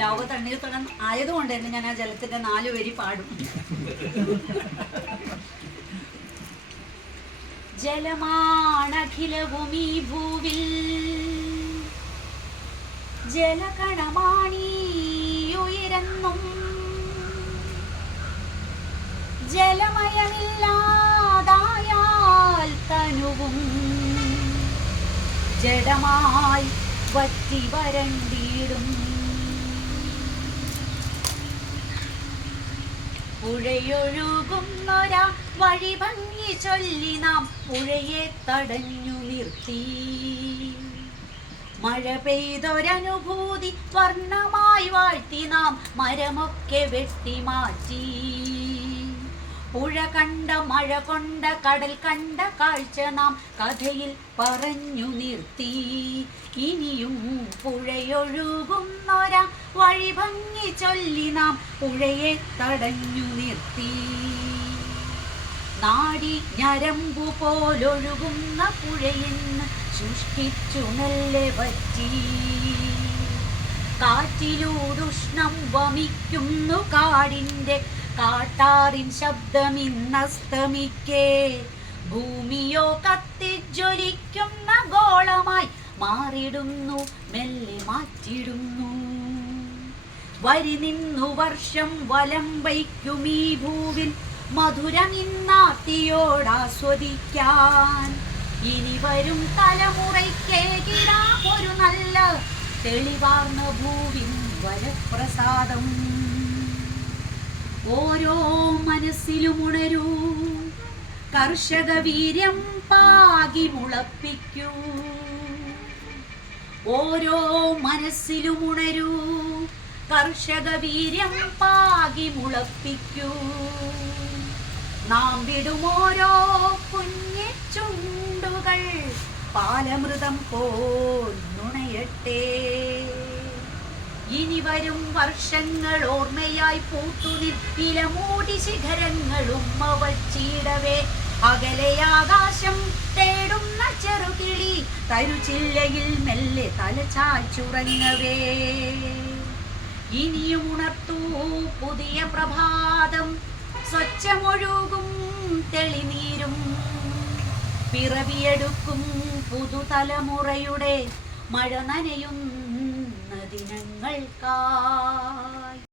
ലോക തണ്ണീർത്തടം ആയതുകൊണ്ട് തന്നെ ഞാൻ ആ ജലത്തിന്റെ 4 വരി പാടും. ജലമാണഖിലവും ഈ ഭൂവിൽ, ജലകണമാണീ ഉയരുന്നും, ജലമയമില്ലാതായാൽ തനുവും ജഡമായി വറ്റി വരണ്ടിടും. പുഴയൊഴുകുന്നൊരാ വഴി ഭംഗി ചൊല്ലി നാം പുഴയെ തടഞ്ഞു നിർത്തി. മഴ പെയ്തൊരനുഭൂതി വർണ്ണമായി വാഴ്ത്തി നാം മരമൊക്കെ വെട്ടിമാറ്റി. പുഴ കണ്ട മഴ കൊണ്ട കടൽ കണ്ട കാഴ്ച നാം കഥയിൽ പറഞ്ഞു നിർത്തി. ഇനിയും പുഴയൊഴുകുന്നൊരാ വഴി ഭംഗി ചൊല്ലി നാം പുഴയെ തടഞ്ഞു നിർത്തി. നാടി ഞരമ്പു പോലൊഴുകുന്ന പുഴയെന്ന് സൃഷ്ടിച്ചു നെല്ലെ വറ്റി. കാറ്റിലൂടുഷ്ണം വമിക്കുന്നു കാടിൻ്റെ കാട്ടാറിൻ ശബ്ദമിന്നസ്തമിക്കേ. ഭൂമിയോ കത്തിജ്വലിക്കുന്ന ഗോളമായി മാറിടുന്നു, മെല്ലെ മാറ്റിടുന്നു. വരി നിന്നു വർഷം വലം വയ്ക്കും ഈ ഭൂവിൽ മധുരമിന്നാർത്തിയോടാസ്വദിക്കാൻ. ഇനി വരും തലമുറയ്ക്കേകിടാം ഒരു നല്ല തെളിവാർന്ന ഭൂവിൻ വരപ്രസാദം. ഓരോ മനസ്സിലും ഉണരൂ, കർഷക വീര്യം പാകി മുളപ്പിക്കൂ. ഓരോ മനസ്സിലും ഉണരൂ, കർഷക വീര്യം പാകി മുളപ്പിക്കൂ. നാം വിടും ഓരോ കുഞ്ഞിച്ചുണ്ടുകൾ പാലമൃതം പോൽ നുണയട്ടെ. ഇനി വരും വർഷങ്ങൾ ഓർമ്മയായി പൂത്തുനിൽ ഇലമൂടി ശിഖരങ്ങളും അവച്ചിടവേ. അകലെ ആകാശം തേടുന്ന ചെറുകിളി തരുചില്ലയിൽ മെല്ലെ തലചായ്ച്ചുറങ്ങവേ. ഇനിയും ഉണർത്തൂ പുതിയ പ്രഭാതം, സ്വച്ഛമൊഴുകും തെളിനീരും പിറവിയെടുക്കും പുതുതലമുറയുടെ മഴ നനയുന്ന ദിനങ്ങൾക്കായി.